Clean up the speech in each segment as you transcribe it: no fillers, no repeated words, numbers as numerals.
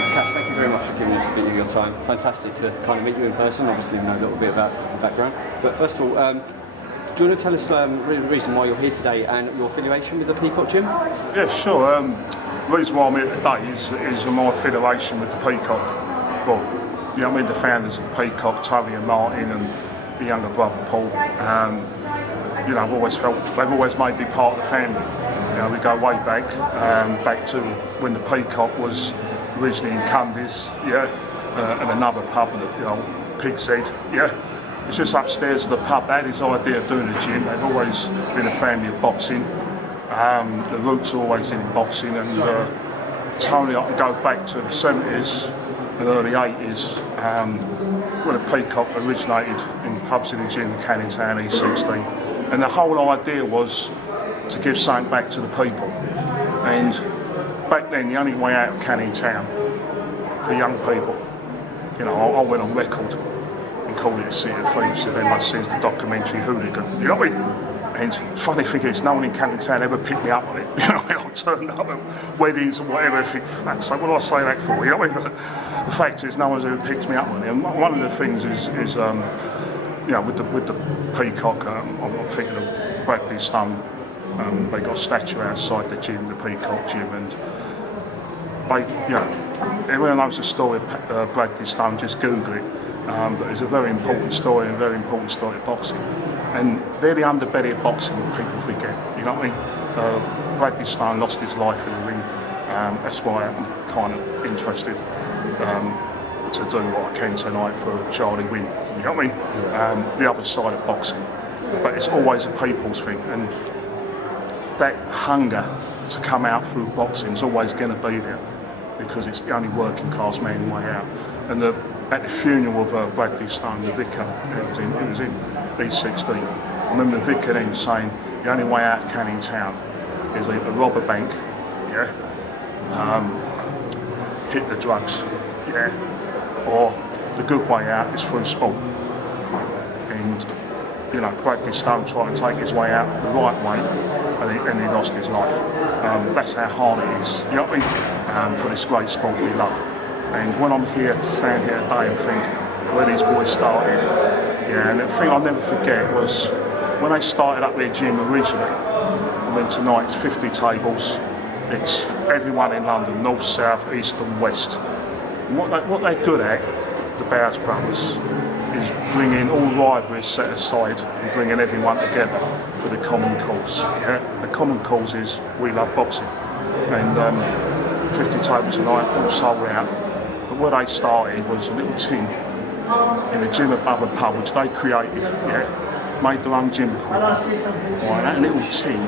Cass, thank you very much for giving us a bit of your time. Fantastic to kind of meet you in person, obviously know a little bit about the background. But first of all, do you want to tell us the reason why you're here today and your affiliation with the Peacock Gym? Yeah, sure. The reason why I'm here today is my affiliation with the Peacock. Well, you know, I mean, the founders of the Peacock, Tony and Martin, and the younger brother Paul. You know, I've always felt they've always made me part of the family. You know, we go way back, back to when the Peacock was originally in Cundies, yeah, and another pub, you know, Pig's Head, yeah. It's just upstairs of the pub. They had this idea of doing a gym. They've always been a family of boxing. The roots are always in boxing, and Tony, I can go back to the 70s and early 80s when the Peacock originated in pubs in the gym in Canning Town, E16. And the whole idea was to give something back to the people. And back then, the only way out of Canning Town for young people, you know, I went on record and called it a city of thieves. If anyone sees the documentary Hooligan, you know what I mean? And funny thing is, no one in Canning Town ever picked me up on it. You know, I turned up at weddings and whatever. I think, so what do I say that for? You know what I mean? The fact is, no one's ever picked me up on it. And one of the things is you know, with the Peacock, I'm thinking of Bradley Stone. They got a statue outside the gym, the Peacock gym, and they, you know, everyone knows the story of Bradley Stone. Just Google it. But it's a very important story and a very important story of boxing. And they're the underbelly of boxing that people forget. You know what I mean? Bradley Stone lost his life in the ring. That's why I'm kind of interested to do what I can tonight for Charlie Wynn. You know what I mean? The other side of boxing. But it's always a people's thing. And that hunger to come out through boxing is always going to be there, because it's the only working class man way out. And at the funeral of Bradley Stone, the vicar, it was in E16. I remember the vicar then saying the only way out of Canning Town is either rob a bank, yeah, hit the drugs, yeah, or the good way out is through sport. And you know, Bradley Stone tried to take his way out the right way, and he lost his life. That's how hard it is, you know what I mean, for this great sport we love. And when I'm here to stand here today and think where these boys started, yeah, and the thing I'll never forget was when they started up their gym originally. I mean, tonight it's 50 tables. It's everyone in London, north, south, east, and west. And what they're good at, the Bowers brothers, is bringing all rivalries set aside and bringing everyone together for the common cause. Yeah, the common cause is we love boxing, and 50 tables tonight all sold out. But where they started was a little tin in the gym above a pub, which they created. Yeah, made their own gym equipment. Right, that little tin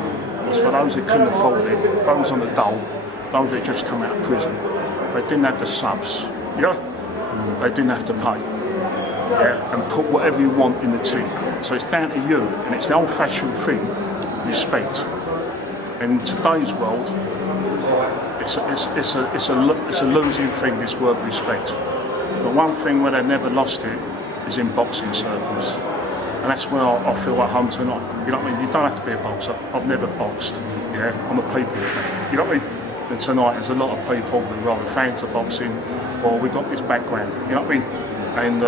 was for those that couldn't afford it, those on the dole, those that just come out of prison. If they didn't have the subs, yeah, they didn't have to pay. Yeah, and put whatever you want in the tin. So it's down to you, and it's the old-fashioned thing, respect. In today's world, it's a losing thing, this word respect. But one thing where they've never lost it is in boxing circles. And that's where I feel at home tonight. You know what I mean? You don't have to be a boxer. I've never boxed. Yeah, I'm a people fan. You know what I mean? And tonight there's a lot of people who are either fans of boxing or we've got this background. You know what I mean? And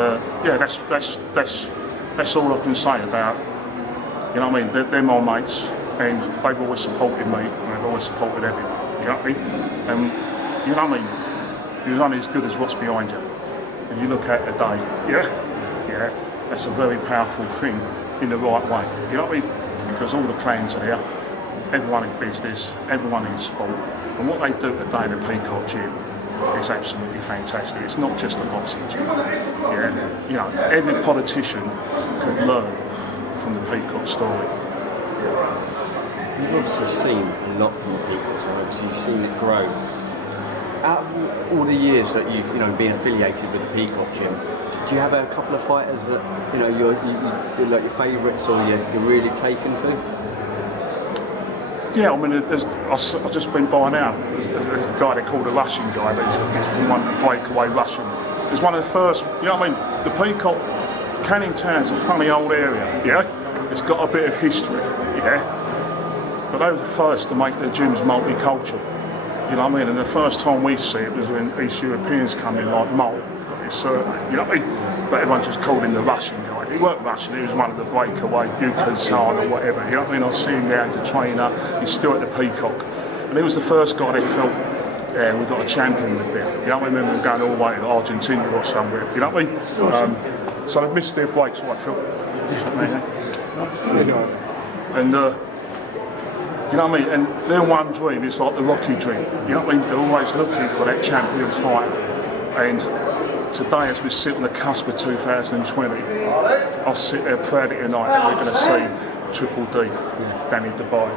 yeah, that's all I can say about, you know what I mean, they're my mates, and they've always supported me, and they've always supported everyone, you know what I mean? And you know what I mean, you're only as good as what's behind you. And you look at it today, yeah, that's a very powerful thing in the right way, you know what I mean? Because all the clans are there, everyone in business, everyone in sport, and what they do today in the Peacock gym, it's absolutely fantastic. It's not just a boxing gym. Yeah, you know, every politician could learn from the Peacock story. You've obviously seen a lot from the Peacock story. Obviously, you've seen it grow. Out of all the years that you've been affiliated with the Peacock gym, do you have a couple of fighters that you're like your favourites or you're really taken to? Yeah, I mean, I just went by now. There's the guy they call the Russian guy, but he's from one breakaway Russian. He's one of the first, you know what I mean? The Peacock, Canning Town's a funny old area, yeah? It's got a bit of history, yeah? But they were the first to make the gyms multicultural. You know what I mean? And the first time we see it was when East Europeans come in, like Mole, got his surname, you know what I mean? But everyone just called him the Russian guy. He weren't Russian, he was one of the breakaway Yugoslav or whatever, you know what I mean? I see him there as a trainer, he's still at the Peacock. And he was the first guy that felt, yeah, we've got a champion with there. You know what I mean? We're going all the way to Argentina or somewhere, you know what I mean? So they've missed their breaks, so I felt. And you know what I mean? And their one dream is like the Rocky dream. You know what I mean? They're always looking for that champion's fight. And today, as we sit on the cusp of 2020, I'll sit there proud tonight that we're going to see Triple D, Danny Dubois.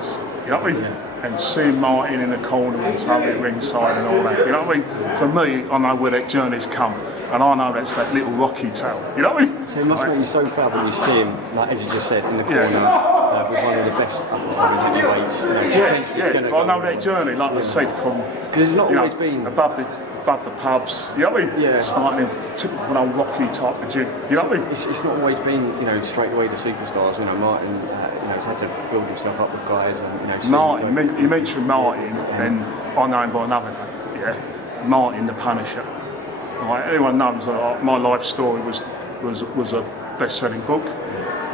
You know what I mean? And see Martin in the corner and Tony ringside and all that. You know what I mean? For me, I know where that journey's come. And I know that's that little Rocky tale. You know what I mean? So it must make you so proud when you see him, like as you just said, in the corner with one of the best up-and-coming heavyweights. But I know that journey, like I said, from it's not always been above the pubs. You know what I mean? Starting in typical old Rocky type of gym. You know what I mean? It's not always been, straight away the superstars. Martin, he's had to build himself up with guys, and Martin, you mentioned Martin, and I know him by another name. Yeah, Martin the Punisher. Right, everyone knows that my life story was a best-selling book,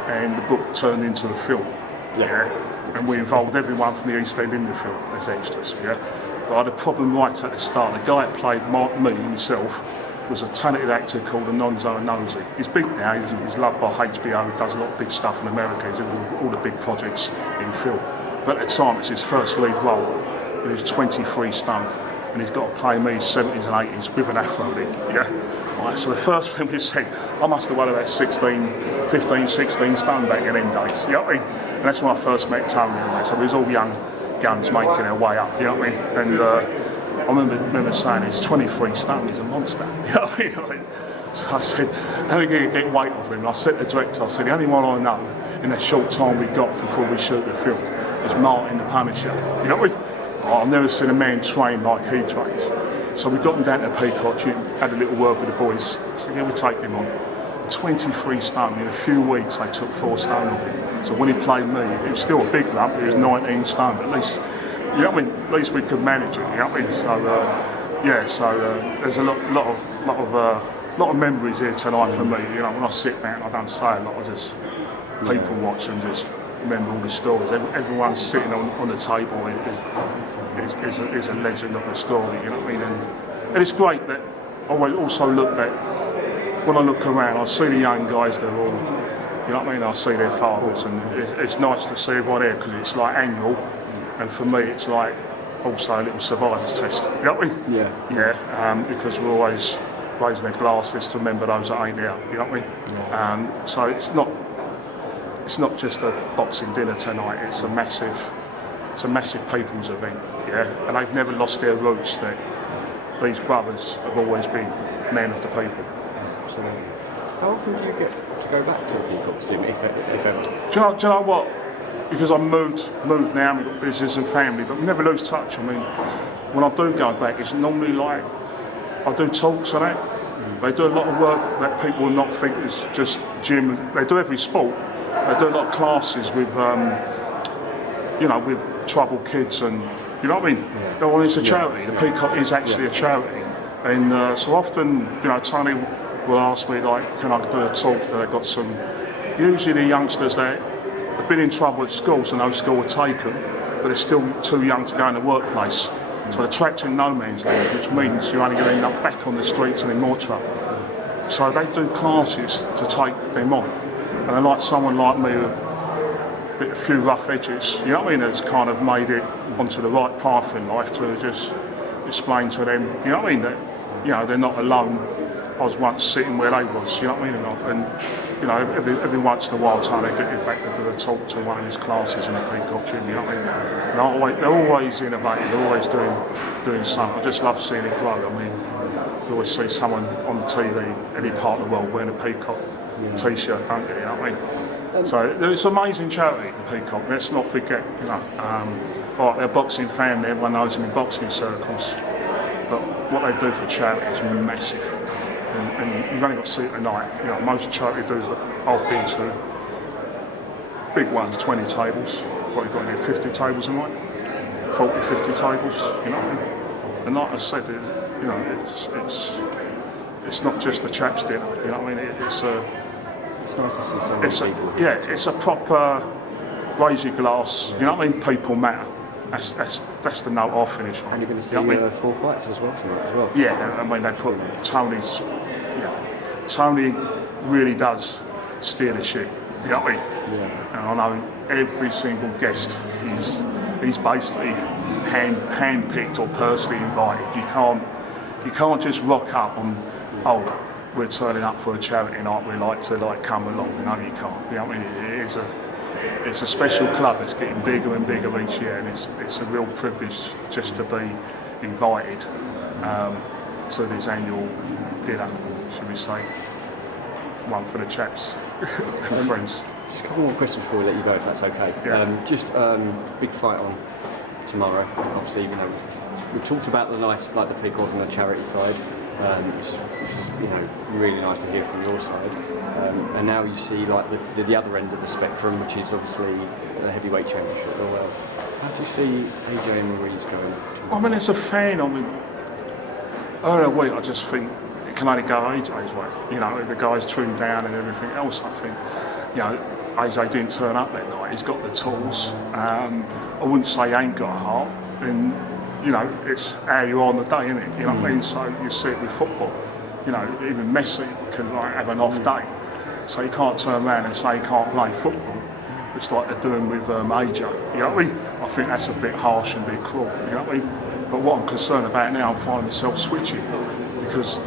and the book turned into a film. And we involved everyone from the East End in the film as extras. But I had a problem right at the start. The guy that played me himself was a talented actor called Nonso Anozie. He's big now. He's loved by HBO. He does a lot of big stuff in America. He's in all the big projects in film. But at the time, it's his first lead role. And he's 23 stone. And he's got to play me 70s and 80s with an afro lid, Right, so the first thing we said, I must have won about 15, 16 stone back in them days, you know what I mean? And that's when I first met Tony and that, so we was all young guns making our way up, you know what I mean? And I remember saying, he's 23 stone, he's a monster, you know what I mean? So I said, how are we going to get weight off him? And I said to the director, I said, the only one I know in that short time we got before we shoot the film is Martin the Punisher, you know what I mean? I've never seen a man train like he trains. So we got him down to Peacock, had a little word with the boys. I said, we'll take him on. 23 stone, in a few weeks they took 4 stone off him. So when he played me, it was still a big lump, he was 19 stone, but at least, you know what I mean, at least we could manage it, you know what I mean? So, there's a lot of memories here tonight for me. When I sit down, I don't say a lot, I just people watch and just remember all the stories. Everyone sitting on the table is a legend of a story, you know what I mean? And it's great that I also look at, when I look around, I see the young guys, they're all, you know what I mean? I see their fathers, and it's nice to see everyone there because it's like annual, and for me it's like also a little survivor's test, you know what I mean? Because we're always raising their glasses to remember those that ain't there, you know what I mean? So it's not just a boxing dinner tonight, it's a massive people's event, and they've never lost their roots, that these brothers have always been men of the people. Absolutely. How often do you get to go back to the Peacock gym, if ever? Do you know what? Because I've moved now, we've got business and family, but we never lose touch. I mean, when I do go back, it's normally like, I do talks and that. They do a lot of work that people will not think is just gym. They do every sport. They do a lot of classes with, with troubled kids, and you know what I mean. Well, it's a charity. The Peacock is actually a charity, and so often, Tony will ask me like, can I do a talk that I got some. Usually the youngsters that have been in trouble at school, so no school will take them, but they're still too young to go in the workplace. So they're trapped in no man's land, which means you're only going to end up back on the streets and in more trouble. So they do classes to take them on. And I like someone like me with a few rough edges, you know what I mean, that's kind of made it onto the right path in life, to just explain to them, you know what I mean, that they're not alone. I was once sitting where they was, you know what I mean, and every once in a while, Tony get back to do a talk to one of his classes in the Peacock gym, you know what I mean. And they're always innovating, they're always doing something. I just love seeing it grow. I mean, you always see someone on the TV, any part of the world, wearing a Peacock t-shirt, don't you? You know what I mean? So it's an amazing charity, the Peacock. Let's not forget, they're a boxing family. Everyone knows them in boxing circles. But what they do for charity is massive. And you've only got to see it tonight. Most charity dues that I've been to, big ones, 20 tables. What you've got in there, 50 tables a night, 40, 50 tables. You know what I mean? And like I said, you know, it's not just a chap's dinner. You know what I mean? It's nice to see so many people here. Yeah, it's a proper raise your glass. You know what I mean? People matter. That's the note I'll finish on. And you're going to see you know what I mean? 4 fights as well tonight as well. Yeah, I mean they put Tony's. Yeah, Tony really does steer the ship. You know what I mean? Yeah. And I know every single guest he's basically hand-picked or personally invited. You can't just rock up and we're turning up for a charity night. We like to come along. No, you can't. You know what I mean? It's a special club that's getting bigger and bigger each year, and it's a real privilege just to be invited to this annual dinner, should we say, one for the chaps and friends. Just a couple more questions before we let you go, if that's okay. Yeah. Big fight on tomorrow. Obviously, you know, we've talked about the nice, like the Peacock and the charity side, which is you know really nice to hear from your side. And now you see like the other end of the spectrum, which is obviously the heavyweight championship. Well, how do you see AJ and Ruiz going? I mean, as a fan, I mean, I just think it can only go AJ's way. You know, the guy's trimmed down and everything else. I think, you know, AJ didn't turn up that night. He's got the tools. I wouldn't say he ain't got a heart. And you know, it's how you are on the day, isn't it? You know what I mean? So you see it with football. You know, even Messi can like have an off day. So you can't turn around and say he can't play football, which like they're doing with AJ. You know what I mean? I think that's a bit harsh and a bit cruel. You know what I mean? But what I'm concerned about now, I'm finding myself switching because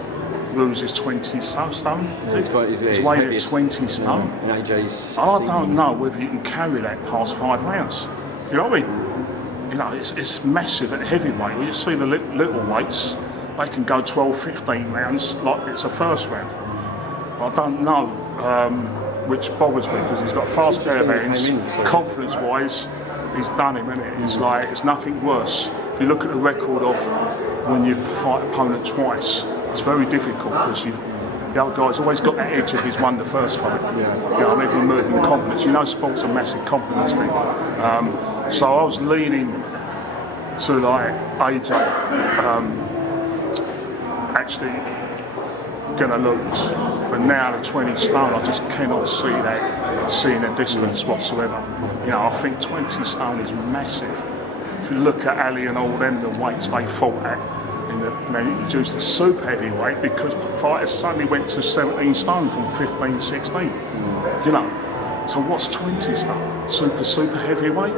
Ruiz is 20 stone. Yeah, he's weighed at 20 stone. And AJ's I don't know whether you can carry that past 5 rounds. You know what I mean? You know, it's massive at heavyweight. When you see the little weights, they can go 12, 15 rounds like it's a first round. I don't know, which bothers me because he's got fast pair of hands. Confidence-wise, he's done him, isn't it? It's like it's nothing worse. If you look at the record of when you fight opponent twice, it's very difficult because the other guy's always got that edge if he's won the first fight. Yeah. You know, if you move in confidence. You know, sport's a massive confidence thing. So I was leaning to like AJ actually gonna lose, but now the 20 stone, I just cannot see the distance whatsoever. You know, I think 20 stone is massive. If you look at Ali and all them, the weights they fought at, they introduced the super heavyweight because fighters suddenly went to 17 stone from 15, 16. You know, so what's 20 stone? Super heavyweight?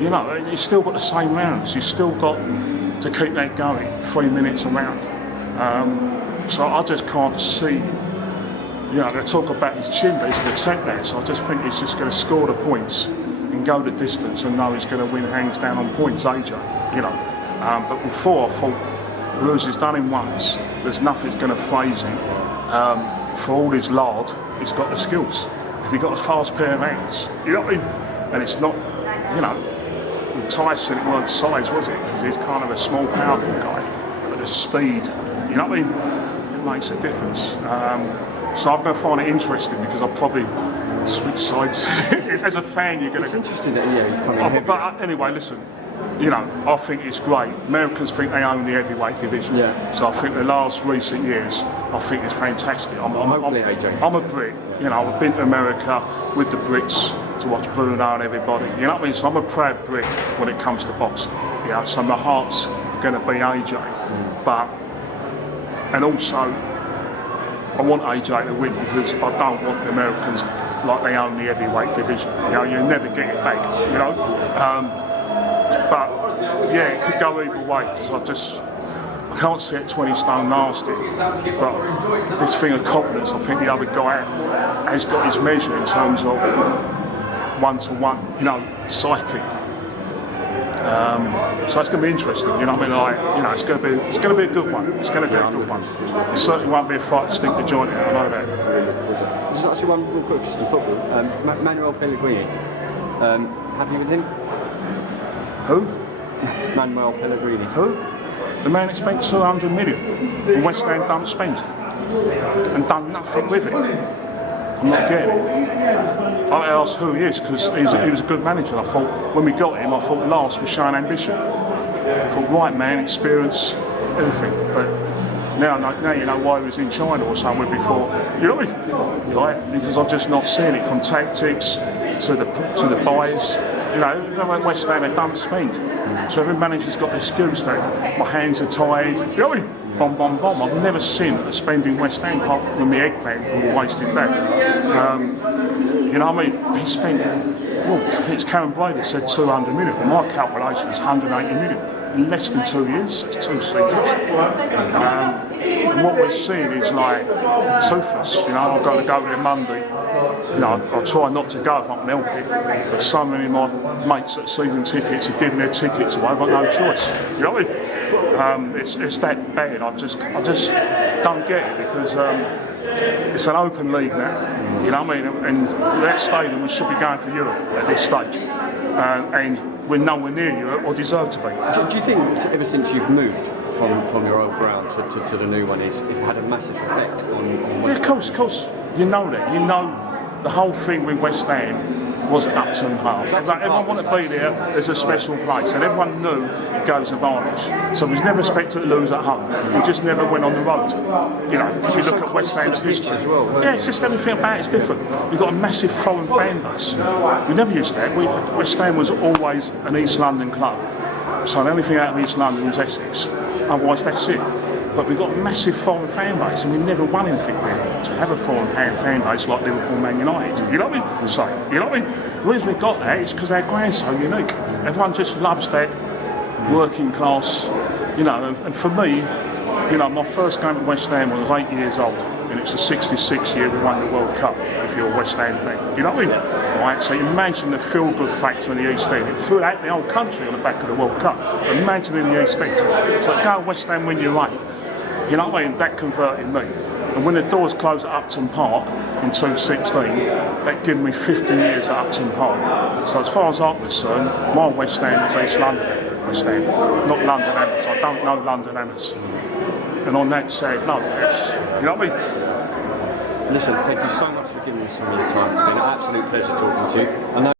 You know, you still got the same rounds. You still got to keep that going, 3 minutes a round. So I just can't see. You know, they talk about his chin, but he's going to take that. So I just think he's just going to score the points and go the distance and know he's going to win hands down on points, AJ. You know, but before I thought Ruiz has done him once. There's nothing going to phase him. For all his lard, he's got the skills. If he got a fast pair of hands, you know what I mean? And it's not, you know, with Tyson it weren't size, was it? Because he's kind of a small, powerful guy, but the speed, you know what I mean? It makes a difference. So I'm going to find it interesting because I'll probably switch sides. As a fan, you're going to. It's interesting that he's coming. But anyway, listen. You know, I think it's great. Americans think they own the heavyweight division. Yeah. So I think the last recent years, I think it's fantastic. I'm a Brit. You know, I've been to America with the Brits to watch Bruno and everybody. You know what I mean? So I'm a proud Brit when it comes to boxing. You know, so my heart's going to be AJ. But, and also, I want AJ to win because I don't want the Americans like they own the heavyweight division. You know, you never get it back. You know. But yeah, it could go either way because I can't see it 20 stone nasty. But this thing of confidence, I think the other guy has got his measure in terms of one-to-one, you know, psyche. So it's going to be interesting. You know what I mean? Like, you know, it's going to be a good one. It's going to be a good one. It certainly won't be a fight to stink the joint out. I know that. Just actually one real quick, just in football. Manuel Pellegrini. Happy with him? Who? Manuel Pellegrini. Who? The man that spent 200 million and West Ham don't spend and done nothing with it. I'm not getting it. I asked who he is because he was a good manager. I thought when we got him, I thought last was showing ambition. For right man, experience, everything. But now you know why he was in China or somewhere before. You know what I mean? Like, because I've just not seen it from tactics to the buys. You know, everyone at West Ham, they don't spend. So every manager's got the excuse that my hands are tied. You know what I mean? Bomb, bomb, bomb. I've never seen a spending West Ham apart from the eggplant who wasted that. You know what I mean? He spent, well, I think it's Karen Brady that said 200 million. Well, my calculation is 180 million. In less than 2 years, it's 2 seasons. And what we're seeing is like toothless. You know, I've got to go there Monday. You know, I try not to go if I can help it. But so many of my mates that season tickets are giving their tickets away. I've got no choice. You know what I mean? It's that bad. I just don't get it because it's an open league now. You know what I mean? And that stadium we should be going for Europe at this stage. And we're nowhere near Europe or deserve to be. Do you think ever since you've moved from your old ground to the new one, it's had a massive effect on West Ham? Yeah, of course. You know that. You know the whole thing with West Ham was Upton Park. Everyone wanted to be there. There's a special place, and everyone knew it goes advantage. So we was never expected to lose at home. We just never went on the road. You know, if you look at West Ham's history, as well, yeah, it's just everything about it's different. We've got a massive foreign fan base. We never used that. West Ham was always an East London club. So the only thing out of East London was Essex. Otherwise, that's it. But we've got a massive foreign fan base and we never won anything there. To have a foreign fan base like Liverpool, Man United, you know what I mean? So, you know what I mean? The reason we got that is because our ground's so unique. Everyone just loves that working class, you know, and for me, you know, my first game at West Ham when I was 8 years old, and it was the 66th year we won the World Cup, if you're a West Ham fan. You know what I mean? Right, so imagine the feel-good factor in the East End. It threw out the whole country on the back of the World Cup. But imagine in the East End. So go to West Ham when you're right. You know what I mean? That converted me. And when the doors closed at Upton Park in 2016, that gave me 50 years at Upton Park. So as far as I'm concerned, my West Ham is East London West Ham, not London Hammers. I don't know London Hammers. And on that side, no, it's, you know what I mean? Listen, thank you so much for giving me some of your time. It's been an absolute pleasure talking to you. I know